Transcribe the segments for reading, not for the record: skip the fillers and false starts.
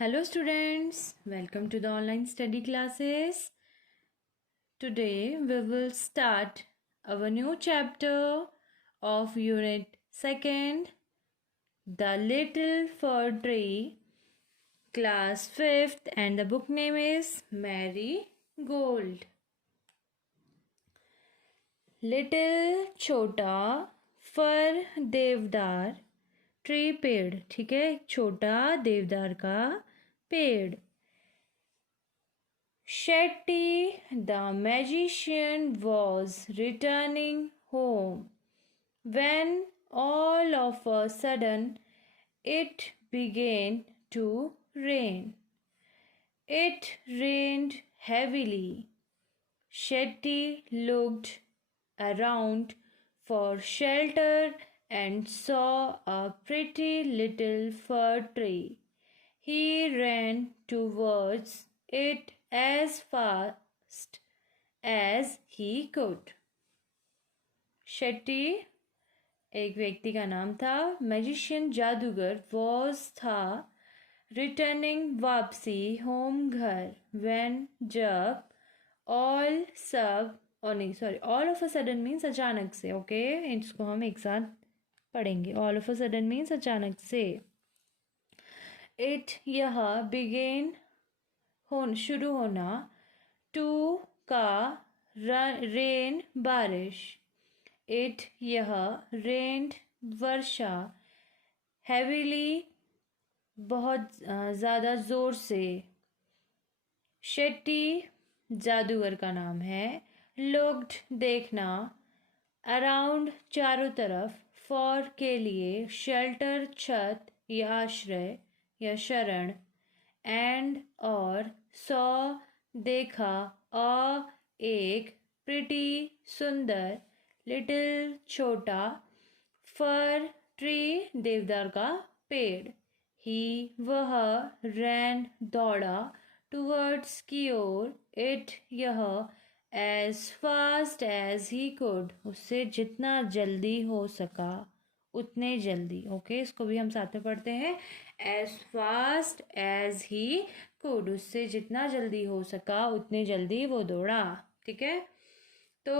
Hello students, welcome to the online study classes. Today we will start our new chapter of unit 2nd, The Little Fir Tree, class 5th, and the book name is Marigold. Little छोटा फर देवदार tree पेड़, ठीक है, छोटा देवदार का पेड़. Shetty the magician was returning home when all of a sudden it began to rain. It rained heavily. Shetty looked around for shelter and saw a pretty little fir tree. He ran towards it as fast as he could. Shetty एक व्यक्ति का नाम था. Magician जादूगर was था. Returning वापसी. Home घर. When जब. ऑल सब all of a sudden means अचानक से. ओके इसको हम एक साथ पढ़ेंगे. All of a sudden means अचानक से. इट यह. बिगेन शुरू होना. टू का. रेन बारिश. इट यह. रेन्ड वर्षा. हैवीली बहुत ज़्यादा ज़ोर से. शेट्टी जादूगर का नाम है. लुक्ड देखना. अराउंड चारों तरफ. फॉर के लिए. शेल्टर छत या आश्रय या शरण. एंड और. सॉ देखा. अ एक. प्रिटी सुंदर. लिटिल छोटा. फर ट्री देवदार का पेड़. ही वह. रैन दौड़ा. टूवर्ड्स की ओर. इट यह. As fast as he could उससे जितना जल्दी हो सका उतने जल्दी. ओके इसको भी हम साथ में पढ़ते हैं. As fast as he could उससे जितना जल्दी हो सका उतने जल्दी वो दौड़ा. ठीक है तो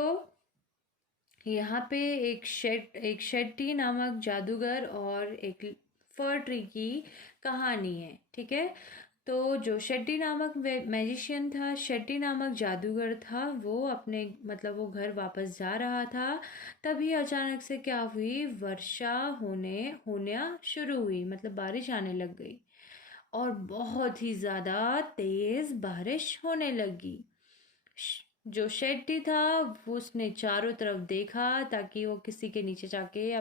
यहाँ पे एक शेट्टी नामक जादूगर और एक फर ट्री की कहानी है. ठीक है तो जो शेट्टी नामक मैजिशियन था, शेट्टी नामक जादूगर था, वो अपने वो घर वापस जा रहा था. तभी अचानक से क्या हुई. वर्षा होना शुरू हुई. बारिश आने लग गई और बहुत ही ज़्यादा तेज़ बारिश होने लगी. जो शेट्टी था उसने चारों तरफ देखा ताकि वो किसी के नीचे जाके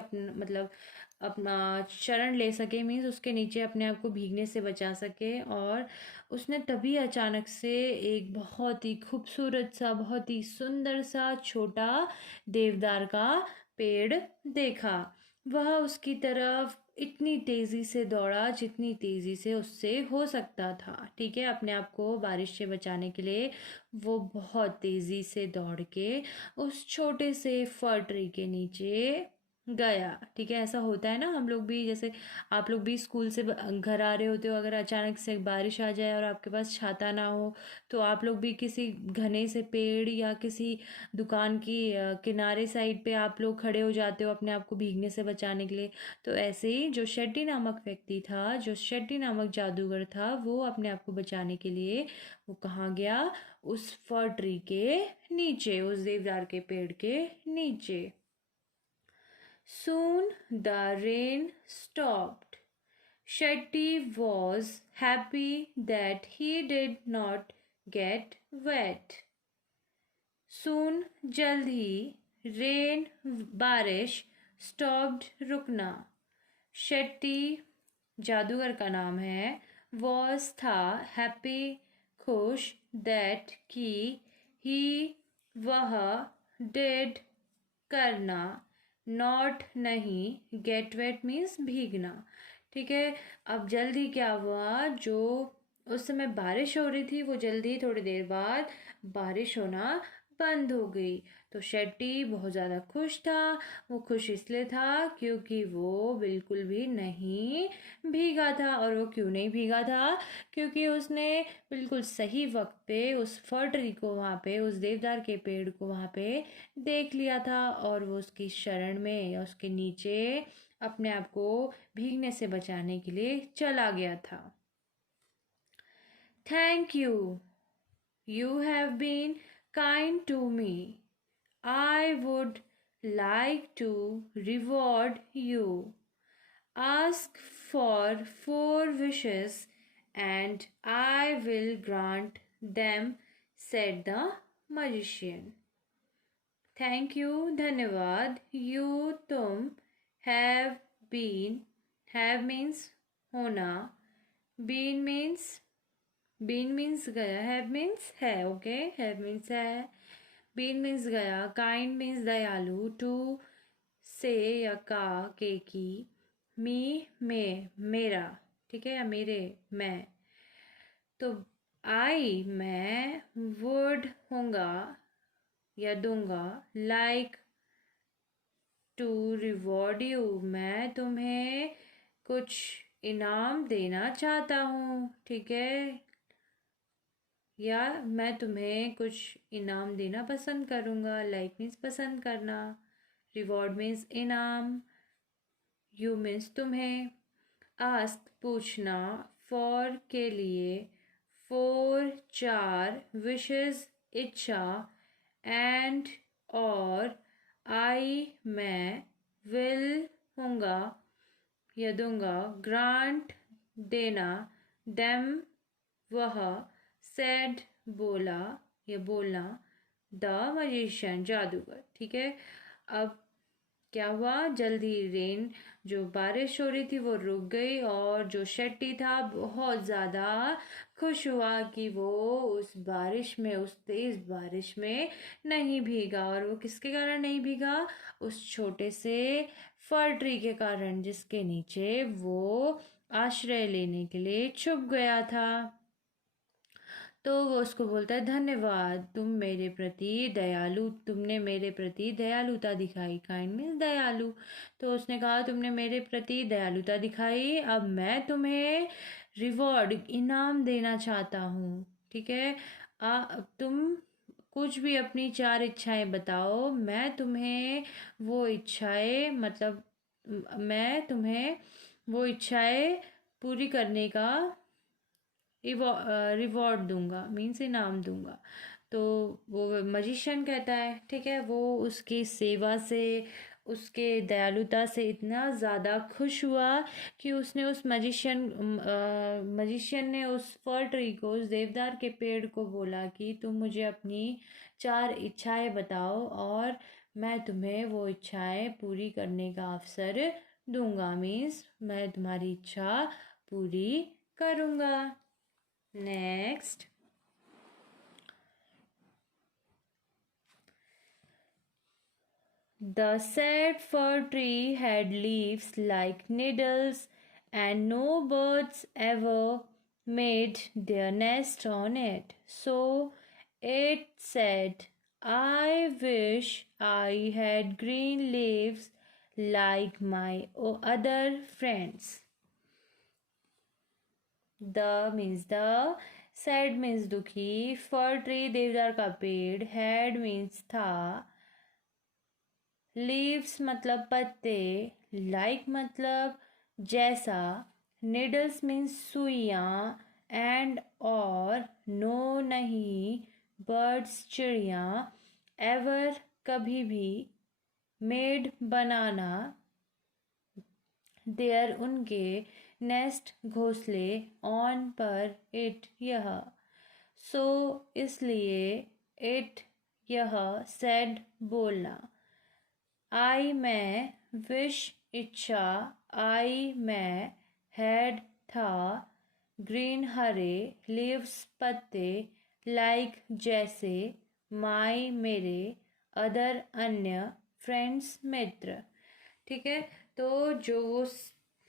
अपना शरण ले सके. मीन्स उसके नीचे अपने आप को भीगने से बचा सके. और उसने तभी अचानक से एक बहुत ही खूबसूरत सा, बहुत ही सुंदर सा छोटा देवदार का पेड़ देखा. वह उसकी तरफ इतनी तेज़ी से दौड़ा जितनी तेज़ी से उससे हो सकता था. ठीक है अपने आप को बारिश से बचाने के लिए वो बहुत तेज़ी से दौड़ के उस छोटे से फर ट्री के नीचे गया. ठीक है ऐसा होता है ना. हम लोग भी जैसे आप लोग भी स्कूल से घर आ रहे होते हो, अगर अचानक से बारिश आ जाए और आपके पास छाता ना हो तो आप लोग भी किसी घने से पेड़ या किसी दुकान की किनारे साइड पे आप लोग खड़े हो जाते हो अपने आप को भीगने से बचाने के लिए. तो ऐसे ही जो शेट्टी नामक व्यक्ति था, जो शेट्टी नामक जादूगर था, वो अपने आप को बचाने के लिए वो कहाँ गया. उस फर ट्री के नीचे, उस देवदार के पेड़ के नीचे. Soon the rain stopped. Shetty was happy that he did not get wet. Soon जल्द ही. Rain बारिश. Stopped रुकना. शेट्टी जादूगर का नाम है. Was था. Happy खुश. That कि. He वह. Did करना. नॉट नहीं. गेट वेट मीन्स भीगना. ठीक है अब जल्दी क्या हुआ. जो उस समय बारिश हो रही थी वो जल्दी थोड़ी देर बाद बारिश होना बंद हो गई। तो शेट्टी बहुत ज़्यादा खुश था। वो खुश इसलिए था क्योंकि वो बिल्कुल भी नहीं भीगा था। और वो क्यों नहीं भीगा था? क्योंकि उसने बिल्कुल सही वक्त पे उस फर ट्री को वहाँ पे, उस देवदार के पेड़ को वहाँ पे देख लिया था और वो उसकी शरण में या उसके नीचे अपने आप को भीगने से बचाने के लिए चला गया था। Thank you, you have been kind to me. I would like to reward you. Ask for 4 wishes and I will grant them, said the magician. Thank you, धन्यवाद। यू तुम, हैव बीन, हैव मीन्स होना, been means गया, have means है, okay, have means है, been means गया, kind means दयालु, to से या का के की, मी में मेरा, ठीक है, या मेरे मैं, तो आई मैं, वुड होगा या दूंगा, लाइक टू रिवॉर्ड यू मैं तुम्हें कुछ इनाम देना चाहता हूँ, ठीक है, या मैं तुम्हें कुछ इनाम देना पसंद करूँगा। लाइक मीन्स पसंद करना, रिवॉर्ड मीन्स इनाम, यू मीन्स तुम्हें, आस्क पूछना, फॉर के लिए, 4 विशेस इच्छा, एंड और, आई मैं, विल होगा या दूंगा, ग्रांट देना, देम वह, सेड बोला या बोलना, द मजिशियन जादूगर, ठीक है। अब क्या हुआ, जल्दी रेन, जो बारिश हो रही थी वो रुक गई और जो शेट्टी था बहुत ज़्यादा खुश हुआ कि वो उस बारिश में, उस तेज़ बारिश में नहीं भीगा। और वो किसके कारण नहीं भीगा? उस छोटे से फर ट्री के कारण, जिसके नीचे वो आश्रय लेने के लिए छुप गया था। तो वो उसको बोलता है, धन्यवाद, तुम मेरे प्रति दयालु, तुमने मेरे प्रति दयालुता दिखाई, काइंड मीन्स दयालु। तो उसने कहा, तुमने मेरे प्रति दयालुता दिखाई, अब मैं तुम्हें रिवॉर्ड, इनाम देना चाहता हूँ, ठीक है। तुम कुछ भी अपनी 4 इच्छाएं बताओ, मैं तुम्हें वो इच्छाएं, मतलब मैं तुम्हें वो इच्छाएं पूरी करने का रिवॉर्ड दूंगा, मीन्स इनाम दूंगा। तो वो मजिशियन कहता है, ठीक है, वो उसकी सेवा से, उसके दयालुता से इतना ज़्यादा खुश हुआ कि उसने उस मजिशियन ने उस फर ट्री को, उस देवदार के पेड़ को बोला कि तुम मुझे अपनी 4 इच्छाएं बताओ और मैं तुम्हें वो इच्छाएं पूरी करने का अवसर दूंगा, मीन्स मैं तुम्हारी इच्छा पूरी करूँगा। Next. The sad fir tree had leaves like needles, and no birds ever made their nest on it. So it said, I wish I had green leaves like my other friends. The means the, sad means दुखी, फर tree देवदार का पेड़, had means था, leaves मतलब पत्ते, like मतलब जैसा, needles means सुइयाँ, and और, नो नहीं, बर्ड्स चिड़िया, एवर कभी भी, मेड बनाना, देयर उनके, नेस्ट घोंसले, ऑन पर, इट यह, सो इसलिए, इट यह, सेड बोलना, आई मैं, विश इच्छा, आई मैं, हैड था, ग्रीन हरे, लीव्स पत्ते, लाइक जैसे, माई मेरे, अदर अन्य, फ्रेंड्स मित्र, ठीक है। तो जो वो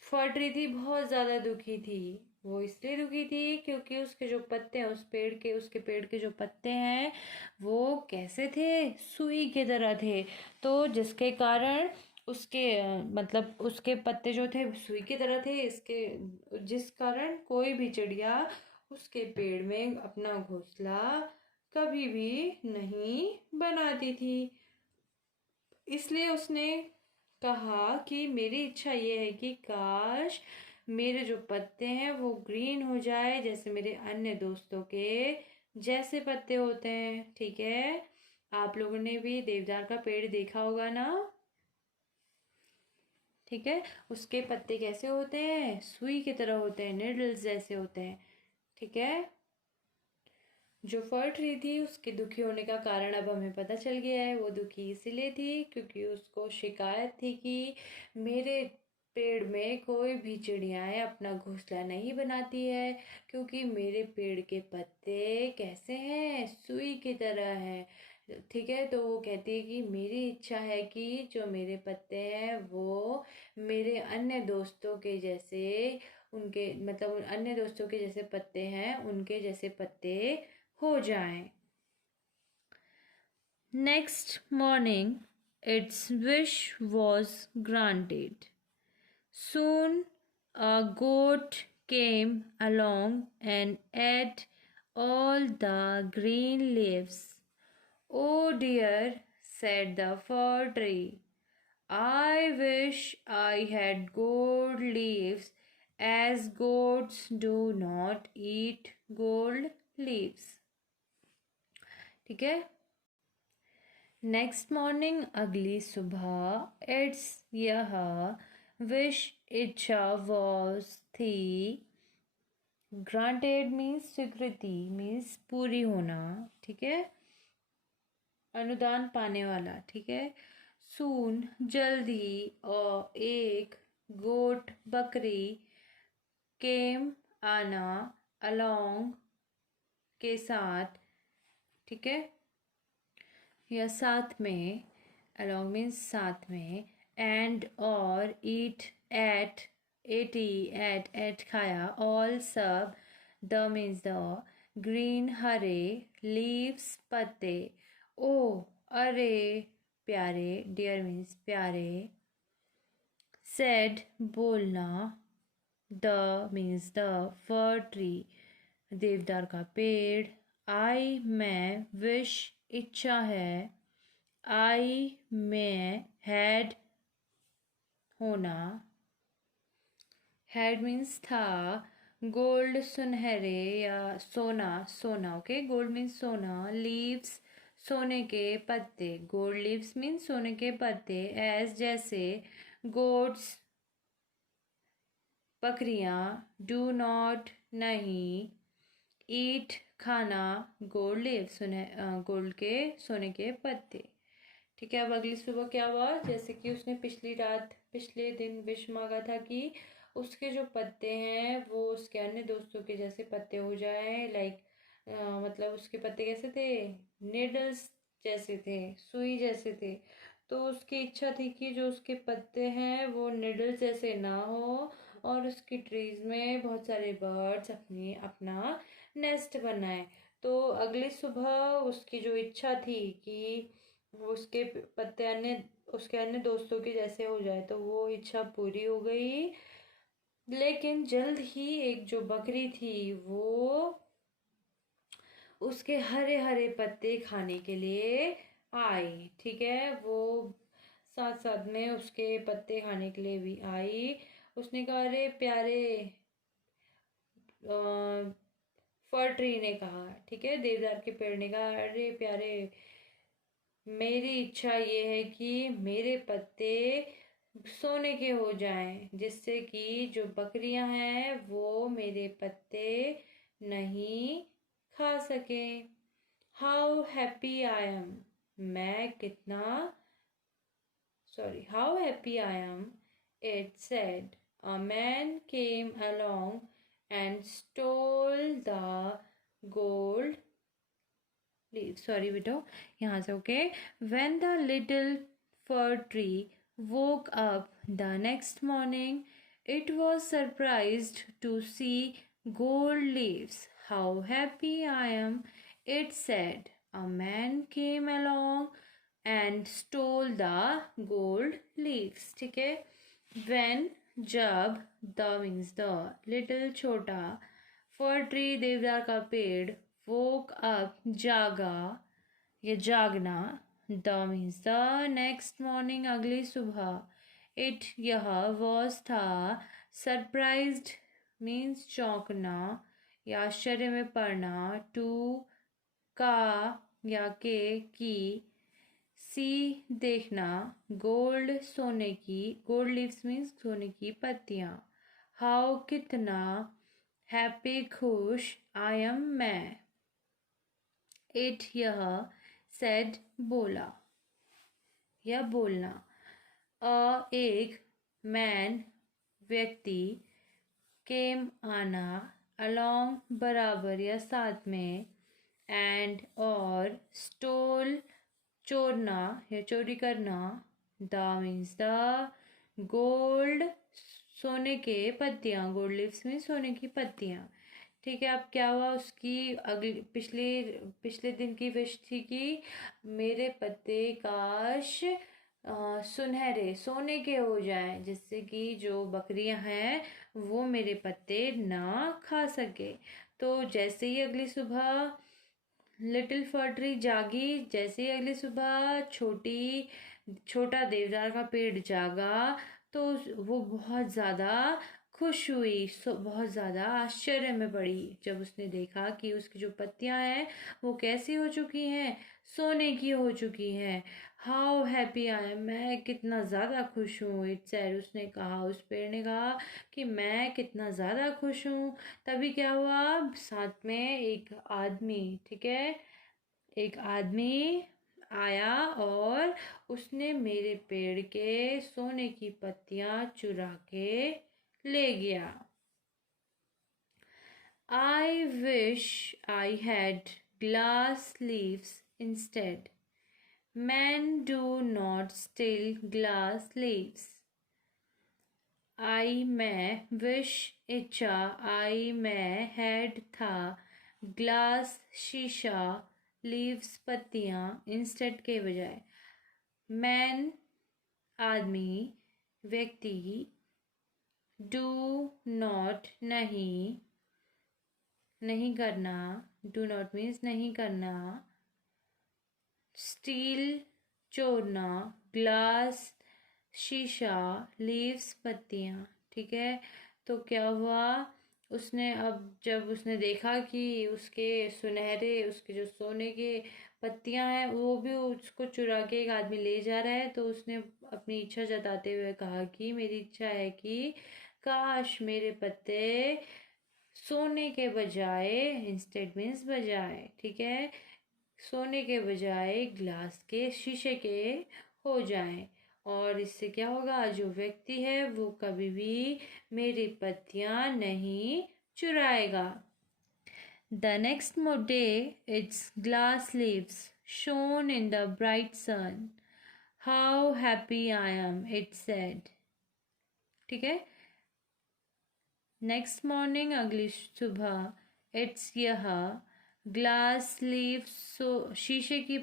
फर ट्री थी बहुत ज़्यादा दुखी थी वो इसलिए दुखी थी क्योंकि उसके जो पत्ते हैं उसके पेड़ के जो पत्ते हैं वो कैसे थे, सुई की तरह थे। तो जिसके कारण उसके मतलब उसके पत्ते जो थे सुई की तरह थे, इसके जिस कारण कोई भी चिड़िया उसके पेड़ में अपना घोंसला कभी भी नहीं बनाती थी। इसलिए उसने कहा कि मेरी इच्छा ये है कि काश मेरे जो पत्ते हैं वो ग्रीन हो जाए जैसे मेरे अन्य दोस्तों के जैसे पत्ते होते हैं। ठीक है, आप लोगों ने भी देवदार का पेड़ देखा होगा ना। ठीक है, उसके पत्ते कैसे होते हैं, सुई की तरह होते हैं, निडल्स जैसे होते हैं। ठीक है, जो फर ट्री थी उसके दुखी होने का कारण अब हमें पता चल गया है। वो दुखी इसीलिए थी क्योंकि उसको शिकायत थी कि मेरे पेड़ में कोई भी चिड़ियाएं अपना घोंसला नहीं बनाती है क्योंकि मेरे पेड़ के पत्ते कैसे हैं, सुई की तरह हैं। ठीक है, तो वो कहती है कि मेरी इच्छा है कि जो मेरे पत्ते हैं वो मेरे अन्य दोस्तों के जैसे, उनके मतलब उन अन्य दोस्तों के जैसे पत्ते हैं उनके जैसे पत्ते हो जाएं। Next morning, its wish was granted. Soon a goat came along and ate all the green leaves. Oh dear, said the fir tree, I wish I had gold leaves, as goats do not eat gold leaves. ठीक है, next morning अगली सुबह it's यह wish इच्छा was थी। Granted means स्वीकृति, means पूरी होना। ठीक है, अनुदान पाने वाला। ठीक है, सून जल्दी, और एक गोट बकरी, केम आना, अलोंग के साथ। ठीक है, या साथ में, along मीन्स साथ में, एंड और, ईट एट, एटी एट खाया, ऑल सब, the means the, green Hare, leaves पत्ते, ओ अरे प्यारे, डियर मीन्स प्यारे, सेड बोलना, the means the for tree देवदार का पेड़, आई मैं, विश इच्छा है, आई मैं, हैड होना, हैड मीन्स था, गोल्ड सुनहरे या सोना, सोना। ओके, गोल्ड मीन्स सोना, लीव्स सोने के पत्ते, गोल्ड लीव्स मीन्स सोने के पत्ते, एज जैसे, गोट्स बकरियां, डू नॉट नहीं, ईट खाना, गोल्ड लीव्स गोल्ड के सोने के पत्ते। ठीक है, अब अगली सुबह क्या हुआ, जैसे कि उसने पिछली रात पिछले दिन विश मांगा था कि उसके जो पत्ते हैं वो उसके अन्य दोस्तों के जैसे पत्ते हो जाए, लाइक मतलब उसके पत्ते कैसे थे, निडल्स जैसे थे, सुई जैसे थे। तो उसकी इच्छा थी कि जो उसके पत्ते हैं वो निडल्स जैसे ना हो और उसकी ट्रीज में बहुत सारे बर्ड्स अपनी अपना नेस्ट बनाए। तो अगली सुबह उसकी जो इच्छा थी कि उसके पत्ते अन्य उसके अन्य दोस्तों के जैसे हो जाए, तो वो इच्छा पूरी हो गई। लेकिन जल्द ही एक जो बकरी थी वो उसके हरे हरे पत्ते खाने के लिए आई। ठीक है, वो साथ साथ में उसके पत्ते खाने के लिए भी आई। उसने कहा, अरे प्यारे, फर ट्री ने कहा, ठीक है, देवदार के पेड़ ने कहा, अरे प्यारे, मेरी इच्छा ये है कि मेरे पत्ते सोने के हो जाएं जिससे कि जो बकरियां हैं वो मेरे पत्ते नहीं खा सके। हाउ हैप्पी आई एम, मैं कितना, sorry, how happy I am, it said, a man came along and stole the gold leaf, sorry बेटा, यहाँ से। Okay, when the little fir tree woke up the next morning, it was surprised to see gold leaves. How happy I am, it said. A man came along and stole the gold leaves. ठीक है. When, जब, the means the, little छोटा, fir tree देवदार का पेड़, woke up जागा या जागना, the means the, next morning अगली सुबह, it यह, was था, surprised means चौंकना या आश्चर्य में पड़ना, to का या के की, सी देखना, गोल्ड सोने की, गोल्ड लीव्स मीन्स सोने की पत्तियां, हाउ कितना, हैप्पी खुश, आई एम मैं, इट यह, सेड बोला या बोलना, एक, मैन व्यक्ति, केम आना, अलोंग बराबर या साथ में, एंड और, स्टोल चोरना या चोरी करना, द मीन्स द, गोल्ड सोने के पत्तियां, गोल्ड लीव्स मीन्स सोने की पत्तियां. ठीक है. अब क्या हुआ, उसकी अगली पिछले दिन की विश थी कि मेरे पत्ते काश सुनहरे सोने के हो जाएं, जिससे कि जो बकरियां हैं वो मेरे पत्ते ना खा सके. तो जैसे ही अगली सुबह लिटिल फर्ट्री जागी, जैसे ही अगली सुबह छोटा देवदार का पेड़ जागा, तो वो बहुत ज़्यादा खुश हुई, बहुत ज़्यादा आश्चर्य में पड़ी जब उसने देखा कि उसकी जो पत्तियां हैं वो कैसी हो चुकी हैं, सोने की हो चुकी हैं. हाउ हैप्पी आई एम, मैं कितना ज़्यादा खुश हूँ, इट सेड, उसने कहा, उस पेड़ ने कहा कि मैं कितना ज़्यादा खुश हूँ. तभी क्या हुआ, साथ में एक आदमी, ठीक है, एक आदमी आया और उसने मेरे पेड़ के सोने की पत्तियां चुरा के ले गया. I wish I had glass leaves instead. Men do not steal glass leaves. I मैं, wish इच्छा, I मैं, had था, ग्लास शीशा, लीव्स पत्तियां, इंस्टेड के बजाय. मैन आदमी, व्यक्ति, डू नॉट नहीं, नहीं करना, डू नॉट मीन्स नहीं करना, स्टील चोरना, ग्लास शीशा, लीव्स पत्तियां. ठीक है. तो क्या हुआ, उसने अब जब उसने देखा कि उसके जो सोने के पत्तियां हैं वो भी उसको चुरा के एक आदमी ले जा रहा है, तो उसने अपनी इच्छा जताते हुए कहा कि मेरी इच्छा है कि काश मेरे पत्ते सोने के बजाय, इंस्टेड मीन्स बजाय, ठीक है, सोने के बजाय ग्लास के, शीशे के हो जाएं, और इससे क्या होगा, जो व्यक्ति है वो कभी भी मेरी पत्तियां नहीं चुराएगा. The next day, its glass leaves shone in the bright sun. How happy I am, it said. ठीक है. नेक्स्ट मॉर्निंग अगली सुबह, इट्स यह, ग्लास लीव्स शीशे की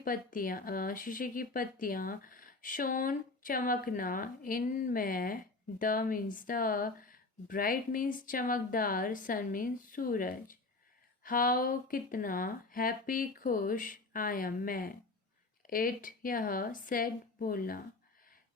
पत्तियां, शोन चमकना, इन में, the means the, bright means चमकदार, सन मीन्स सूरज, हाउ कितना, हैप्पी खुश, आई एम मैं, इट यह, सेड बोलना.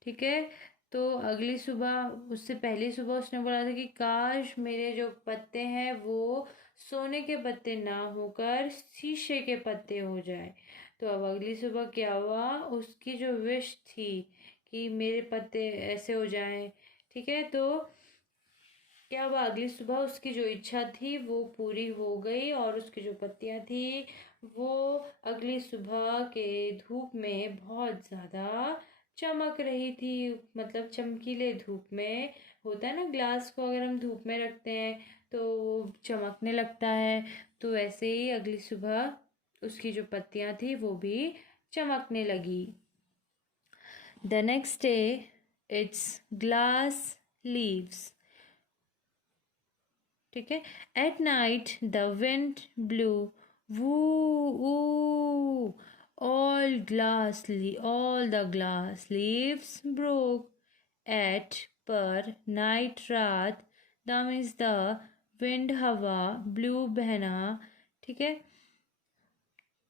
ठीक है. तो अगली सुबह, उससे पहली सुबह उसने बोला था कि काश मेरे जो पत्ते हैं वो सोने के पत्ते ना होकर शीशे के पत्ते हो जाए. तो अब अगली सुबह क्या हुआ, उसकी जो विश थी कि मेरे पत्ते ऐसे हो जाएं, ठीक है, तो क्या हुआ, अगली सुबह उसकी जो इच्छा थी वो पूरी हो गई, और उसकी जो पत्तियां थी वो अगली सुबह के धूप में बहुत ज़्यादा चमक रही थी. मतलब चमकीले धूप में, होता है ना, ग्लास को अगर हम धूप में रखते हैं तो वो चमकने लगता है, तो ऐसे ही अगली सुबह उसकी जो पत्तियां थी वो भी चमकने लगी. The next day, it's glass leaves ठीक है। At night the wind blew वू ऊ all the glass leaves broke at पर नाइट रात द मीन्स द विंड हवा ब्लू बहना, ठीक है,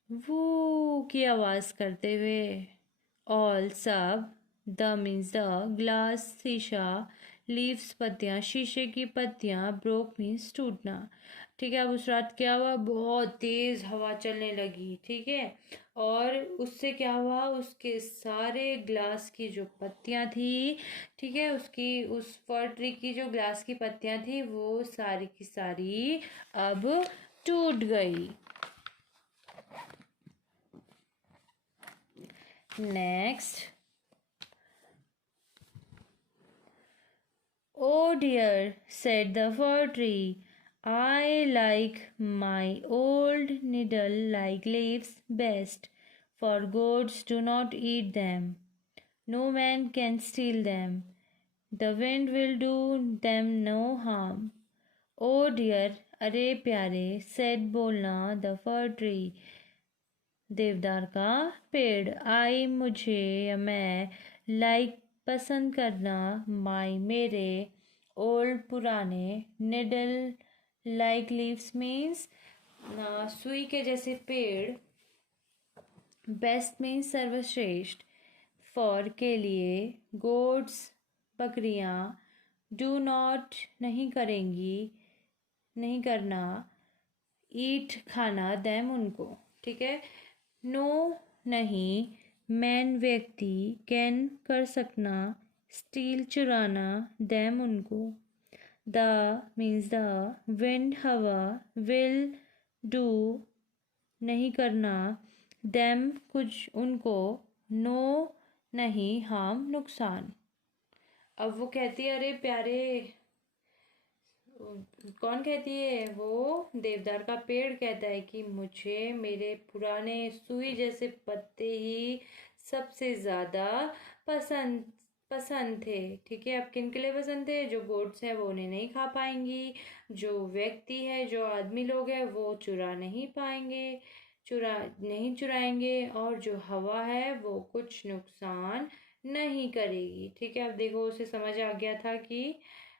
वो की आवाज़ करते हुए, ऑल सब, द मीन्स द ग्लास शीशा, लीव्स पत्तियाँ, शीशे की पत्तियाँ, ब्रोक मीन्स टूटना, ठीक है। अब उस रात क्या हुआ, बहुत तेज़ हवा चलने लगी, ठीक है, और उससे क्या हुआ, उसके सारे ग्लास की जो पत्तियाँ थी, ठीक है, उसकी उस फर ट्री की जो ग्लास की पत्तियाँ थी वो सारी की सारी अब टूट गई। Next, oh dear, said the fir tree, I like my old needle like leaves best, for goats do not eat them. No man can steal them. The wind will do them no harm. Oh dear, अरे प्यारे, said बोलना, the fir tree, देवदार का पेड़, आई मुझे या मैं, like पसंद करना, माई मेरे, ओल्ड पुराने, निडल लाइक लीव्स मीन्स सुई के जैसे पेड़, बेस्ट मीन्स सर्वश्रेष्ठ, फॉर के लिए, गोड्स बकरियाँ, डू नॉट नहीं करेंगी, नहीं करना, ईट खाना, दैम उनको, ठीक है। नो नहीं, मैन व्यक्ति, कैन कर सकना, स्टील चुराना, दैम उनको, द मीन्स द विंड हवा, विल डू नहीं करना, दैम कुछ उनको, नो नहीं, हार्म नुकसान। अब वो कहती है, अरे प्यारे, कौन कहती है, वो देवदार का पेड़ कहता है कि मुझे मेरे पुराने सुई जैसे पत्ते ही सबसे ज़्यादा पसंद पसंद थे, ठीक है। अब किन के लिए पसंद थे, जो गोड्स हैं वो उन्हें नहीं खा पाएंगी, जो व्यक्ति है, जो आदमी लोग हैं वो चुरा नहीं पाएंगे, चुरा नहीं चुराएंगे, और जो हवा है वो कुछ नुकसान नहीं करेगी, ठीक है। अब देखो, उसे समझ आ गया था कि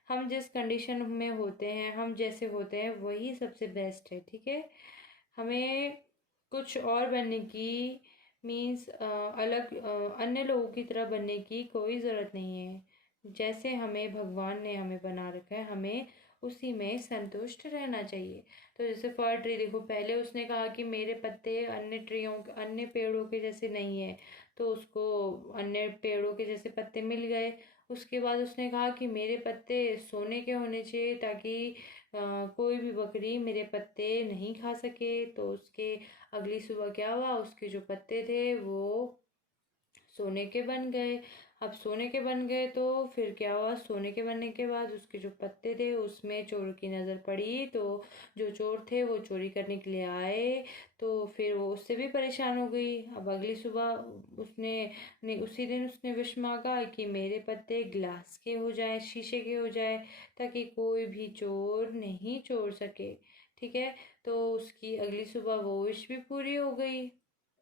हम जिस कंडीशन में होते हैं, हम जैसे होते हैं वही सबसे बेस्ट है, ठीक है। हमें कुछ और बनने की मीन्स अलग अन्य लोगों की तरह बनने की कोई ज़रूरत नहीं है। जैसे हमें भगवान ने हमें बना रखा है, हमें उसी में संतुष्ट रहना चाहिए। तो जैसे फर ट्री देखो, पहले उसने कहा कि मेरे पत्ते अन्य पेड़ों के जैसे नहीं है, तो उसको अन्य पेड़ों के जैसे पत्ते मिल गए। उसके बाद उसने कहा कि मेरे पत्ते सोने के होने चाहिए, ताकि कोई भी बकरी मेरे पत्ते नहीं खा सके। तो उसके अगली सुबह क्या हुआ, उसके जो पत्ते थे वो सोने के बन गए। अब सोने के बन गए तो फिर क्या हुआ, सोने के बनने के बाद उसके जो पत्ते थे उसमें चोर की नज़र पड़ी, तो जो चोर थे वो चोरी करने के लिए आए, तो फिर वो उससे भी परेशान हो गई। अब अगली सुबह उसी दिन उसने विश मांगा कि मेरे पत्ते ग्लास के हो जाए, शीशे के हो जाए, ताकि कोई भी चोर नहीं चोर सके, ठीक है। तो उसकी अगली सुबह वो विश भी पूरी हो गई,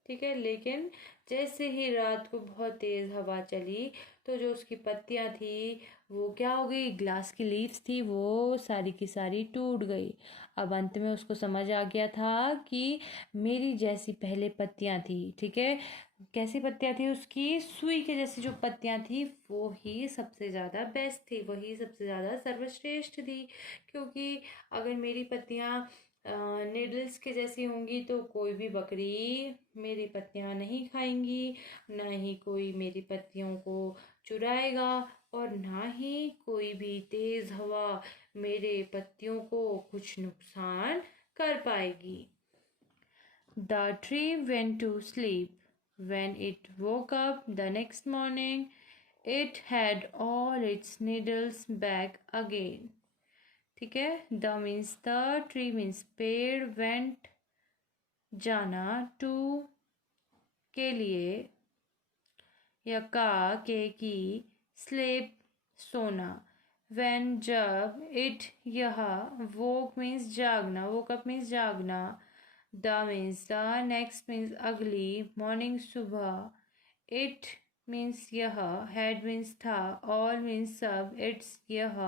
ठीक है। लेकिन जैसे ही रात को बहुत तेज हवा चली, तो जो उसकी पत्तियां थी वो क्या हो गई, ग्लास की लीव्स थी वो सारी की सारी टूट गई। अब अंत में उसको समझ आ गया था कि मेरी जैसी पहले पत्तियां थी, ठीक है, कैसी पत्तियां थी, उसकी सुई के जैसी जो पत्तियां थी वो ही सबसे ज़्यादा बेस्ट थी, वही सबसे ज़्यादा सर्वश्रेष्ठ थी। क्योंकि अगर मेरी पत्तियां नीडल्स के जैसी होंगी तो कोई भी बकरी मेरी पत्तियां नहीं खाएंगी, ना ही कोई मेरी पत्तियों को चुराएगा, और ना ही कोई भी तेज हवा मेरे पत्तियों को कुछ नुकसान कर पाएगी। The tree went to sleep. When it woke up the next morning, it had all its needles back again. ठीक है, the means the, tree means पेड़, वेंट जाना, टू के लिए, या का के की, स्लेप सोना, when जब, it यह, woke means जागना, woke up means जागना, the means the, next means अगली, morning सुबह, it means यह, head means था, all means सब, it's यह,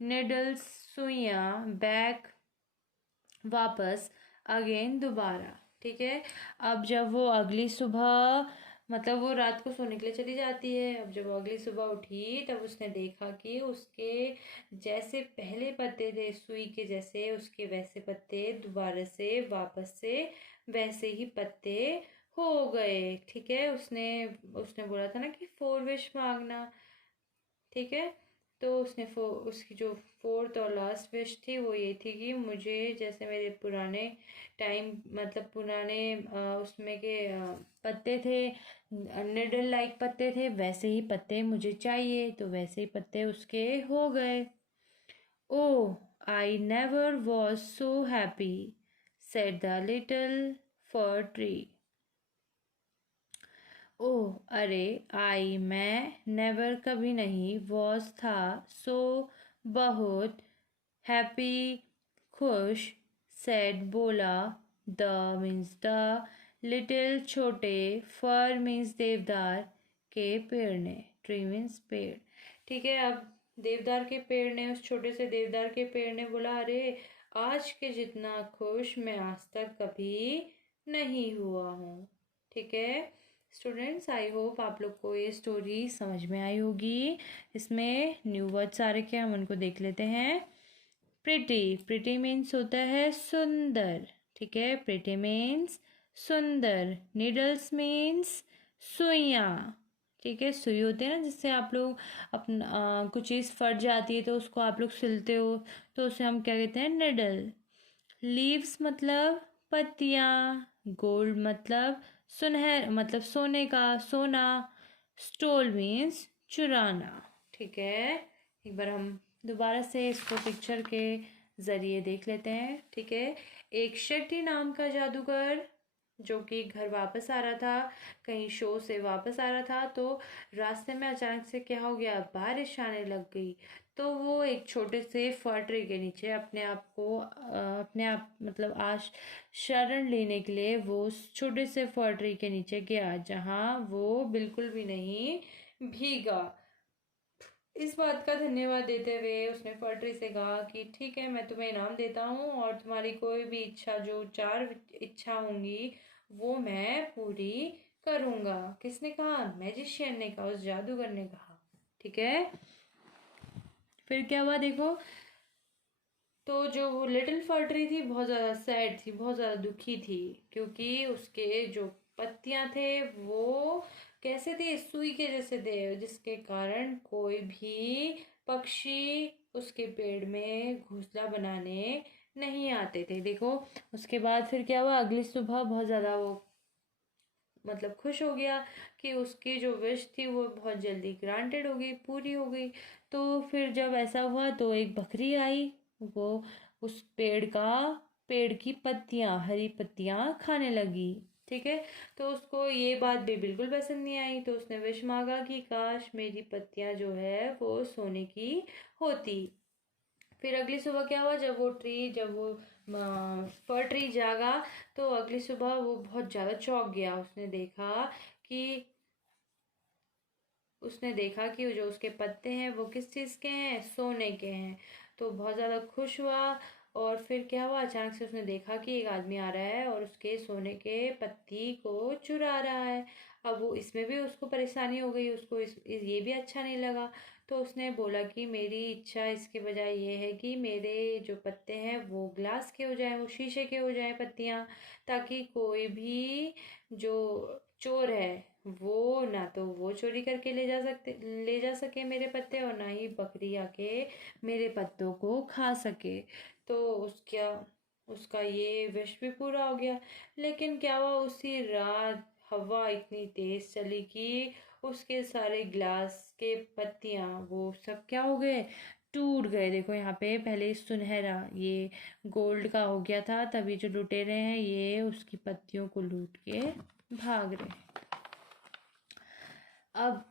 needles सुइयाँ, back वापस, अगेन दोबारा। ठीक है। अब जब वो अगली सुबह मतलब वो रात को सोने के लिए चली जाती है, अब जब वो अगली सुबह उठी तब उसने देखा कि उसके जैसे पहले पत्ते थे सुई के जैसे, उसके वैसे पत्ते दोबारा से वापस से वैसे ही पत्ते हो गए। ठीक है। उसने उसने बोला था ना कि 4 विश मांगना। ठीक है। तो उसकी जो फोर्थ और लास्ट विश थी वो ये थी कि मुझे जैसे मेरे पुराने टाइम मतलब पुराने उसमें के पत्ते थे, निडल लाइक पत्ते थे, वैसे ही पत्ते मुझे चाहिए। तो वैसे ही पत्ते उसके हो गए। O I never was so happy said the little fir tree. Oh अरे, आई मैं, नेवर कभी नहीं, वॉज था, सो बहुत, हैप्पी खुश, सैड बोला, द मीन्स द, लिटिल छोटे, फर मीन्स देवदार के पेड़ ने, ट्री मीन्स पेड़। ठीक है। अब देवदार के पेड़ ने, उस छोटे से देवदार के पेड़ ने बोला, अरे आज के जितना खुश मैं आज तक कभी नहीं हुआ हूँ। ठीक है। स्टूडेंट्स, आई होप आप लोग को ये स्टोरी समझ में आई होगी। इसमें न्यू वर्ड्स आ रखे हैं, हम उनको देख लेते हैं। प्रिटी, प्रिटी मीन्स होता है सुंदर। ठीक है। प्रिटी मीन्स सुंदर। नीडल्स मीन्स सुइयाँ। ठीक है। सुई होते हैं ना जिससे आप लोग अपना कुछ चीज़ फट जाती है तो उसको आप लोग सिलते हो, तो उसे हम क्या कहते हैं, निडल। लीव्स मतलब पत्तियाँ। गोल्ड मतलब सुनहर मतलब सोने का, सोना। स्टोल मीन्स चुराना। ठीक है। एक बार हम दोबारा से इसको पिक्चर के ज़रिए देख लेते हैं। ठीक है। एक शेट्टी नाम का जादूगर जो कि घर वापस आ रहा था, कहीं शो से वापस आ रहा था, तो रास्ते में अचानक से क्या हो गया, बारिश आने लग गई। तो वो एक छोटे से फर ट्री के नीचे अपने आप को अपने आप मतलब आज शरण लेने के लिए वो उस छोटे से फर ट्री के नीचे गया जहाँ वो बिल्कुल भी नहीं भीगा। इस बात का धन्यवाद देते हुए उसने फर ट्री से कहा कि ठीक है, मैं तुम्हें इनाम देता हूँ और तुम्हारी कोई भी इच्छा, जो 4 इच्छा होंगी वो मैं पूरी करूँगा। किसने कहा? मैजिशियन ने कहा, उस जादूगर ने कहा। ठीक है। फिर क्या हुआ देखो, तो जो वो लिटिल फर ट्री थी बहुत ज़्यादा सैड थी, बहुत ज़्यादा दुखी थी, क्योंकि उसके जो पत्तियां थे वो कैसे थे, सुई के जैसे थे, जिसके कारण कोई भी पक्षी उसके पेड़ में घोंसला बनाने नहीं आते थे। देखो उसके बाद फिर क्या हुआ, अगली सुबह बहुत ज़्यादा वो मतलब खुश हो गया कि उसकी जो विश थी वो बहुत जल्दी ग्रांटेड हो गई, पूरी हो गई। तो फिर जब ऐसा हुआ तो एक बकरी आई, वो उस पेड़ की पत्तियां, हरी पत्तियां खाने लगी। ठीक है। तो उसको ये बात भी बिल्कुल पसंद नहीं आई, तो उसने विश मांगा कि काश मेरी पत्तियां जो है वो सोने की होती। फिर अगली सुबह क्या हुआ, जब वो फर ट्री जागा तो अगली सुबह वो बहुत ज़्यादा चौंक गया। कि उसने देखा कि जो उसके पत्ते हैं वो किस चीज़ के हैं, सोने के हैं। तो बहुत ज़्यादा खुश हुआ। और फिर क्या हुआ, अचानक से उसने देखा कि एक आदमी आ रहा है और उसके सोने के पत्ती को चुरा रहा है। अब वो इसमें भी उसको परेशानी हो गई, उसको ये भी अच्छा नहीं लगा। तो उसने बोला कि मेरी इच्छा इसके बजाय ये है कि मेरे जो पत्ते हैं वो ग्लास के हो जाएं, वो शीशे के हो जाएं पत्तियां, ताकि कोई भी जो चोर है वो ना तो वो चोरी करके ले जा सके मेरे पत्ते, और ना ही बकरी आके मेरे पत्तों को खा सके। तो उसका ये विश भी पूरा हो गया। लेकिन क्या हुआ, उसी रात हवा इतनी तेज चली कि उसके सारे ग्लास के पत्तियां वो सब क्या हो गए, टूट गए। देखो यहाँ पे पहले सुनहरा ये गोल्ड का हो गया था, तभी जो लुटेरे हैं ये उसकी पत्तियों को लूट के भाग रहे हैं। अब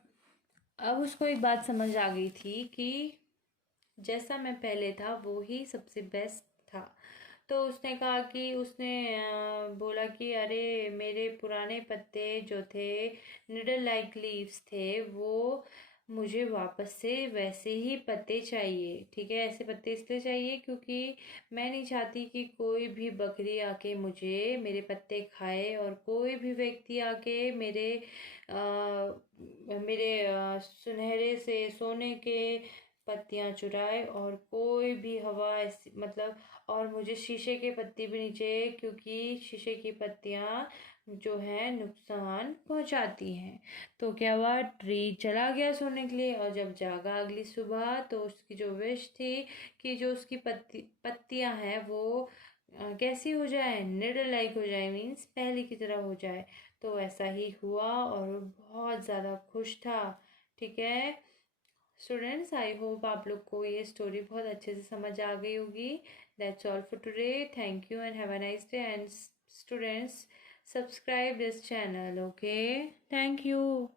अब उसको एक बात समझ आ गई थी कि जैसा मैं पहले था वो ही सबसे बेस्ट था। तो उसने कहा कि उसने बोला कि अरे मेरे पुराने पत्ते जो थे, निडल लाइक लीव्स थे, वो मुझे वापस से वैसे ही पत्ते चाहिए। ठीक है, ऐसे पत्ते इसलिए चाहिए क्योंकि मैं नहीं चाहती कि कोई भी बकरी आके मुझे मेरे पत्ते खाए, और कोई भी व्यक्ति आके मेरे सुनहरे से सोने के पत्तियां चुराए, और कोई भी हवा ऐसी मतलब, और मुझे शीशे के पत्ती भी नहीं चाहिए क्योंकि शीशे की पत्तियां जो है नुकसान पहुंचाती हैं। तो क्या हुआ, ट्री चला गया सोने के लिए, और जब जागा अगली सुबह तो उसकी जो विश थी कि जो उसकी पत्तियां हैं वो कैसी हो जाए, निडल लाइक हो जाए, मीन्स पहले की तरह हो जाए। तो ऐसा ही हुआ और वो बहुत ज़्यादा खुश था। ठीक है स्टूडेंट्स, आई होप आप लोग को ये स्टोरी बहुत अच्छे से समझ आ गई होगी। That's all for today, thank you and have a nice day, and students subscribe this channel, okay, thank you.